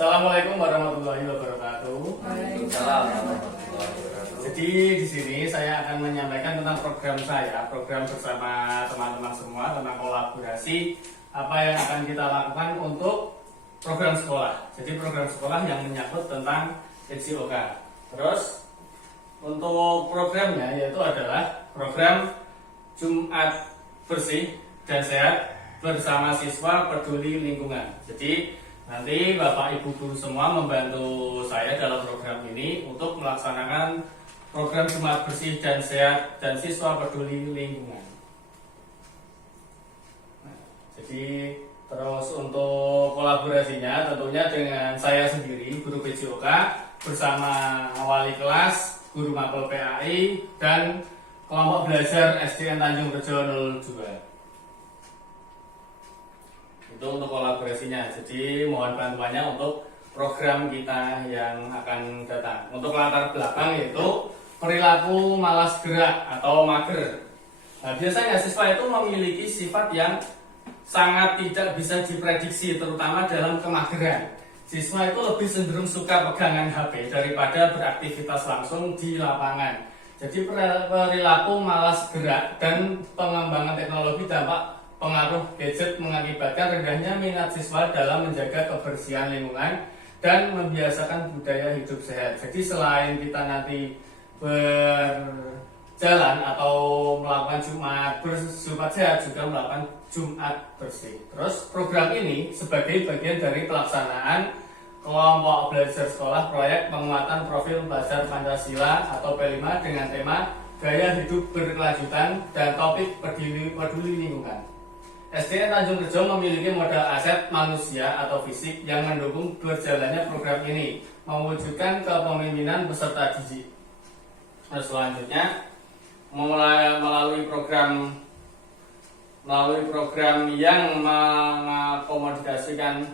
Assalamualaikum warahmatullahi wabarakatuh. Waalaikumsalam warahmatullahi wabarakatuh. Jadi di sini saya akan menyampaikan tentang program bersama teman-teman semua tentang kolaborasi apa yang akan kita lakukan untuk program sekolah. Jadi program sekolah yang menyangkut tentang PJOK. Terus untuk programnya yaitu adalah program Jumat Bersih dan Sehat bersama siswa peduli lingkungan. Jadi nanti Bapak Ibu guru semua membantu saya dalam program ini untuk melaksanakan program Jumat Bersih dan Sehat dan siswa peduli lingkungan. Jadi terus untuk kolaborasinya tentunya dengan saya sendiri guru PJOK bersama wali kelas, guru mapel PAI dan kelompok belajar SDN Tanjung Rejo 02. Itu untuk kolaborasinya. Jadi mohon bantuannya untuk program kita yang akan datang. Untuk latar belakang yaitu perilaku malas gerak atau mager. Nah, biasanya siswa itu memiliki sifat yang sangat tidak bisa diprediksi, terutama dalam kemageran. Siswa itu lebih cenderung suka pegangan HP daripada beraktivitas langsung di lapangan. Jadi perilaku malas gerak dan pengembangan teknologi dampak pengaruh gadget mengakibatkan rendahnya minat siswa dalam menjaga kebersihan lingkungan dan membiasakan budaya hidup sehat. Jadi selain kita nanti berjalan atau melakukan Jumat sehat, juga melakukan Jumat bersih. Terus program ini sebagai bagian dari pelaksanaan kelompok belajar sekolah proyek penguatan profil belajar Pancasila atau P5 dengan tema gaya hidup berkelanjutan dan topik peduli lingkungan. SDN Tanjung Rejo memiliki modal aset manusia atau fisik yang mendukung berjalannya program ini, mewujudkan kepemimpinan beserta didik. Nah, selanjutnya melalui program yang mengakomodasikan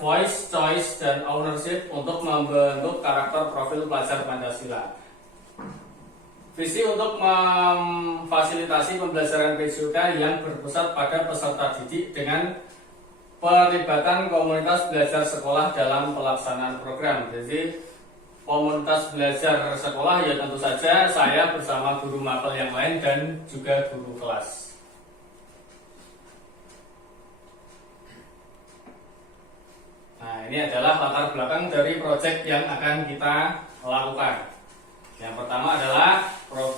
voice, choice, dan ownership untuk membentuk karakter profil pelajar Pancasila. Visi untuk memfasilitasi pembelajaran PJOK yang berpusat pada peserta didik dengan pelibatan komunitas belajar sekolah dalam pelaksanaan program. Jadi komunitas belajar sekolah ya tentu saja saya bersama guru mapel yang lain dan juga guru kelas. Nah, ini adalah latar belakang dari proyek yang akan kita lakukan. Yang pertama adalah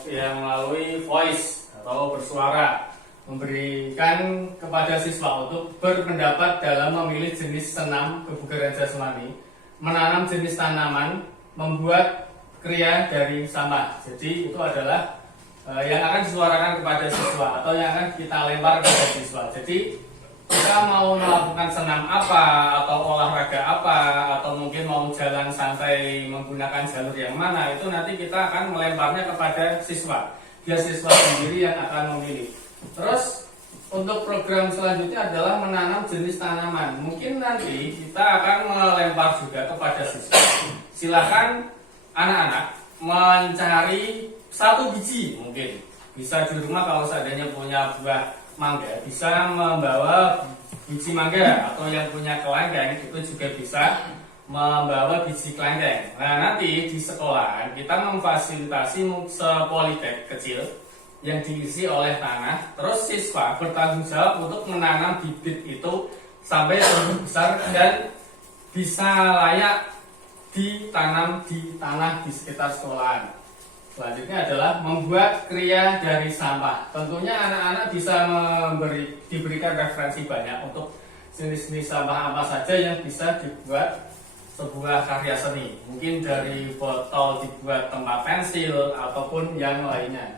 yang melalui voice atau bersuara, memberikan kepada siswa untuk berpendapat dalam memilih jenis senam kebugaran jasmani, menanam jenis tanaman, membuat kriya dari sampah. Jadi itu adalah yang akan disuarakan kepada siswa atau yang akan kita lempar kepada siswa. Jadi kita mau melakukan senam apa atau olahraga apa atau mungkin mau jalan santai menggunakan jalur yang mana, itu nanti kita akan melemparnya kepada siswa. Biar siswa sendiri yang akan memilih. Terus untuk program selanjutnya adalah menanam jenis tanaman. Mungkin nanti kita akan melempar juga kepada siswa. Silakan anak-anak mencari satu biji, mungkin bisa di rumah kalau seandainya punya buah mangga, bisa membawa biji mangga, atau yang punya kelengkeng itu juga bisa membawa biji kelengkeng. Nah, nanti di sekolah kita memfasilitasi sepolibag kecil yang diisi oleh tanah. Terus siswa bertanggung jawab untuk menanam bibit itu sampai tumbuh besar dan bisa layak ditanam di tanah di sekitar sekolahan. Selanjutnya adalah membuat kriya dari sampah. Tentunya anak-anak bisa diberikan referensi banyak untuk jenis-jenis sampah apa saja yang bisa dibuat sebuah karya seni. Mungkin dari botol dibuat tempat pensil ataupun yang lainnya.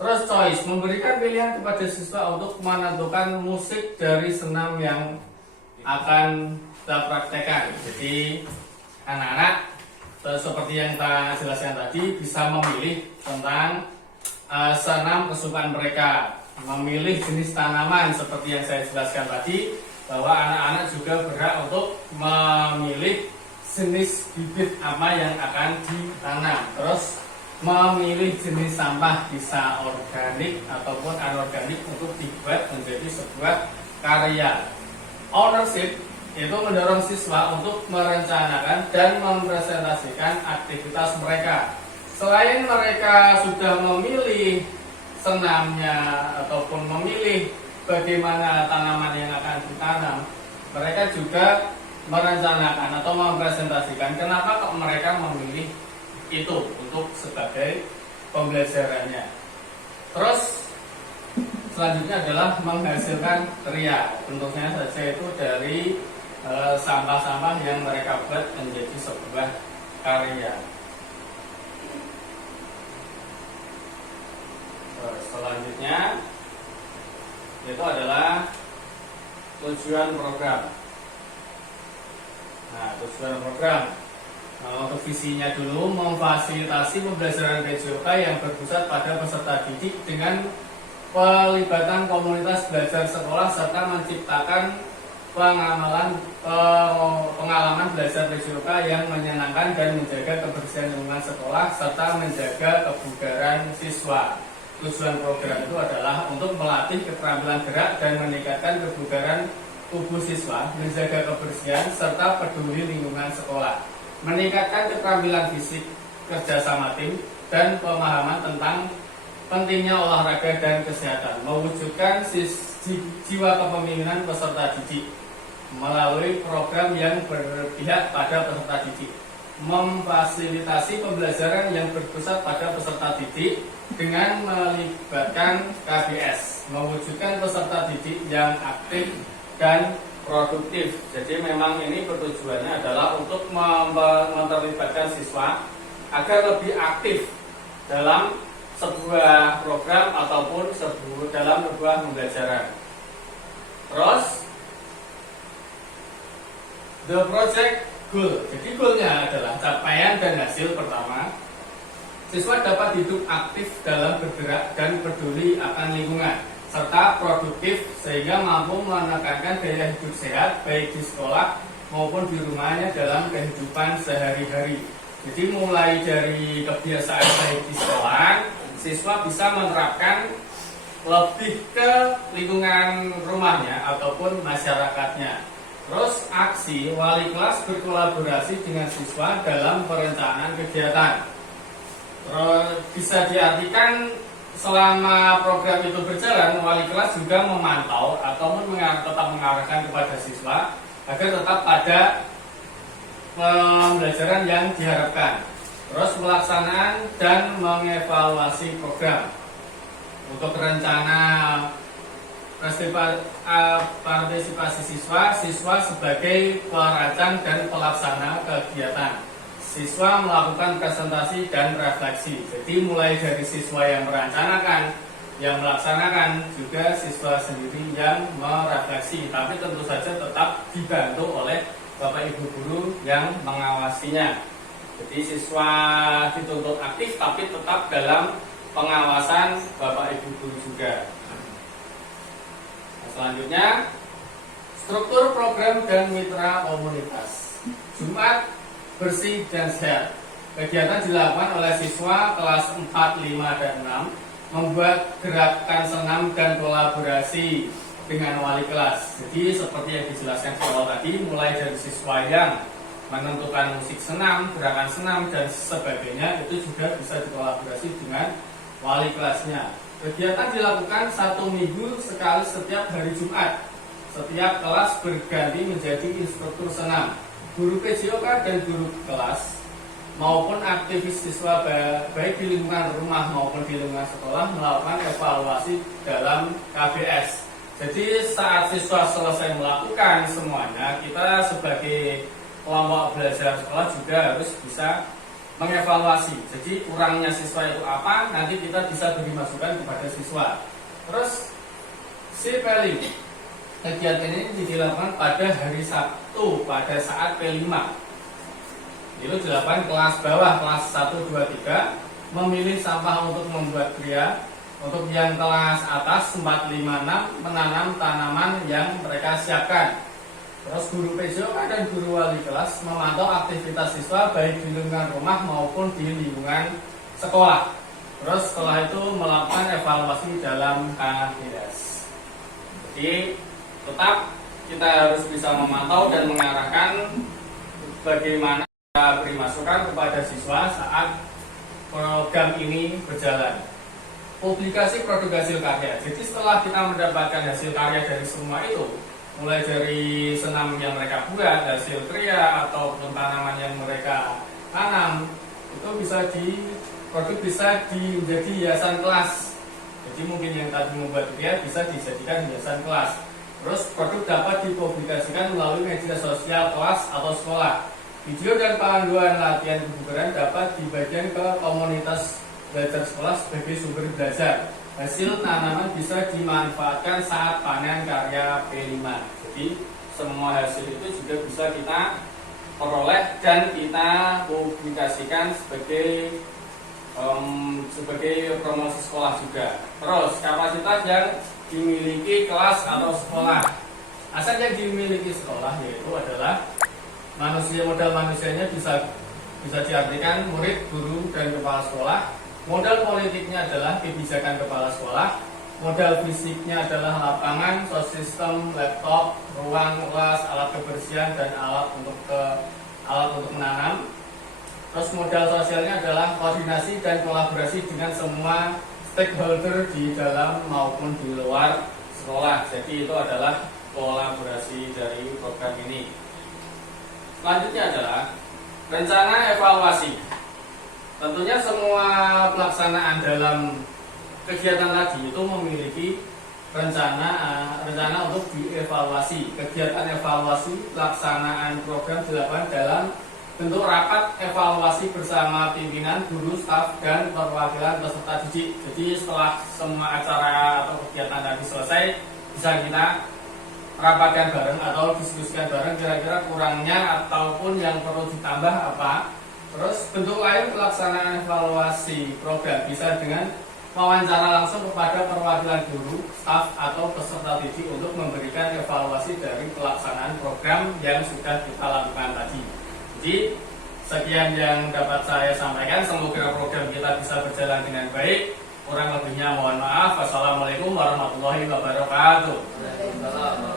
Terus choice, memberikan pilihan kepada siswa untuk menentukan musik dari senam yang akan kita praktekkan. Jadi anak-anak seperti yang kita jelaskan tadi bisa memilih tentang senam kesukaan mereka, memilih jenis tanaman seperti yang saya jelaskan tadi, bahwa anak-anak juga berhak untuk memilih jenis bibit apa yang akan ditanam. Terus memilih jenis sampah bisa organik ataupun anorganik untuk dibuat menjadi sebuah karya. ownership, yaitu mendorong siswa untuk merencanakan dan mempresentasikan aktivitas mereka. Selain mereka sudah memilih senamnya ataupun memilih bagaimana tanaman yang akan ditanam, mereka juga merencanakan atau mempresentasikan kenapa kok mereka memilih itu untuk sebagai pembelajarannya. Terus selanjutnya adalah menghasilkan karya. Tentunya saja itu dari sampah-sampah yang mereka buat menjadi sebuah karya. Selanjutnya itu adalah tujuan program. Nah, tujuan program untuk visinya dulu, memfasilitasi pembelajaran PJOK yang berpusat pada peserta didik dengan pelibatan komunitas belajar sekolah serta menciptakan pengalaman belajar PJOK yang menyenangkan dan menjaga kebersihan lingkungan sekolah serta menjaga kebugaran siswa. Tujuan program itu adalah untuk melatih keterampilan gerak dan meningkatkan kebugaran tubuh siswa, menjaga kebersihan serta peduli lingkungan sekolah, meningkatkan keterampilan fisik, kerjasama tim, dan pemahaman tentang pentingnya olahraga dan kesehatan, mewujudkan jiwa kepemimpinan peserta didik melalui program yang berpihak pada peserta didik, memfasilitasi pembelajaran yang berpusat pada peserta didik dengan melibatkan KBS, mewujudkan peserta didik yang aktif dan produktif. Jadi memang ini bertujuannya adalah untuk memperlibatkan siswa agar lebih aktif dalam sebuah program ataupun dalam sebuah pembelajaran. Terus the project goal. Jadi goalnya adalah capaian dan hasil pertama. Siswa dapat hidup aktif dalam bergerak dan peduli akan lingkungan serta produktif sehingga mampu menekankan gaya hidup sehat baik di sekolah maupun di rumahnya dalam kehidupan sehari-hari. Jadi mulai dari kebiasaan baik di sekolah, siswa bisa menerapkan lebih ke lingkungan rumahnya ataupun masyarakatnya. Terus aksi wali kelas berkolaborasi dengan siswa dalam perencanaan kegiatan. Terus bisa diartikan selama program itu berjalan, wali kelas juga memantau ataupun tetap mengarahkan kepada siswa agar tetap pada pembelajaran yang diharapkan. Terus pelaksanaan dan mengevaluasi program. Untuk rencana partisipasi siswa sebagai perancang dan pelaksana kegiatan. Siswa melakukan presentasi dan refleksi. Jadi mulai dari siswa yang merencanakan, yang melaksanakan, juga siswa sendiri yang merefleksi. Tapi tentu saja tetap dibantu oleh Bapak Ibu guru yang mengawasinya. Jadi siswa dituntut aktif tapi tetap dalam pengawasan Bapak Ibu guru juga. Nah, selanjutnya struktur program dan mitra komunitas. Jumat bersih dan sehat. Kegiatan dilakukan oleh siswa kelas 4, 5, dan 6 membuat gerakan senam dan kolaborasi dengan wali kelas. Jadi seperti yang dijelaskan di awal tadi, mulai dari siswa yang menentukan musik senam, gerakan senam, dan sebagainya, itu juga bisa dikolaborasi dengan wali kelasnya. Kegiatan dilakukan 1 minggu sekali setiap hari Jumat. Setiap kelas berganti menjadi instruktur senam. Guru PJOK dan guru kelas maupun aktivis siswa baik di lingkungan rumah maupun di lingkungan sekolah melakukan evaluasi dalam KBS. Jadi saat siswa selesai melakukan semuanya, kita sebagai kelompok belajar sekolah juga harus bisa mengevaluasi. Jadi kurangnya siswa itu apa, nanti kita bisa beri masukan kepada siswa. Terus C-Pelling. Kegiatan ini dilakukan pada hari Sabtu pada saat P5. Itu dilakukan kelas bawah, kelas 1, 2, 3 memilih sampah untuk membuat kria. Untuk yang kelas atas 4, 5, 6 menanam tanaman yang mereka siapkan. Terus guru PJOK dan guru wali kelas memantau aktivitas siswa baik di lingkungan rumah maupun di lingkungan sekolah. Terus setelah itu melakukan evaluasi dalam KBS. Jadi tetap kita harus bisa memantau dan mengarahkan bagaimana kita beri masukan kepada siswa saat program ini berjalan. Publikasi produk hasil karya. Jadi setelah kita mendapatkan hasil karya dari semua itu, mulai dari senam yang mereka buat, hasil kriya ataupun tanaman yang mereka tanam, itu produk bisa menjadi hiasan kelas. Jadi mungkin yang tadi membuat kriya bisa dijadikan hiasan kelas. Terus produk dapat dipublikasikan melalui media sosial kelas atau sekolah. Video dan panduan latihan kebugaran dapat dibagikan ke komunitas belajar sekolah sebagai sumber belajar. Hasil tanaman bisa dimanfaatkan saat panen karya P5. Jadi semua hasil itu juga bisa kita peroleh dan kita publikasikan sebagai promosi sekolah juga. Terus kapasitas yang dimiliki kelas atau sekolah. Aset yang dimiliki sekolah yaitu adalah modal manusianya bisa diartikan murid, guru, dan kepala sekolah. Modal politiknya adalah kebijakan kepala sekolah. Modal fisiknya adalah lapangan, sistem, laptop, ruang kelas, alat kebersihan, dan alat untuk menanam. Terus modal sosialnya adalah koordinasi dan kolaborasi dengan semua stakeholder di dalam maupun di luar sekolah. Jadi itu adalah kolaborasi dari program ini. Selanjutnya adalah rencana evaluasi. Tentunya semua pelaksanaan dalam kegiatan tadi itu memiliki rencana untuk dievaluasi. Kegiatan evaluasi pelaksanaan program dilakukan dalam bentuk rapat evaluasi bersama pimpinan, guru, staf, dan perwakilan peserta didik. Jadi setelah semua acara atau kegiatan tadi selesai, bisa kita rapatkan bareng atau diskusikan bareng kira-kira kurangnya ataupun yang perlu ditambah apa. Terus bentuk lain pelaksanaan evaluasi program bisa dengan wawancara langsung kepada perwakilan guru, staf, atau peserta didik untuk memberikan evaluasi dari pelaksanaan program yang sudah kita lakukan tadi. Jadi sekian yang dapat saya sampaikan. Semoga program kita bisa berjalan dengan baik. Kurang lebihnya mohon maaf. Wassalamualaikum warahmatullahi wabarakatuh. Waalaikumsalam.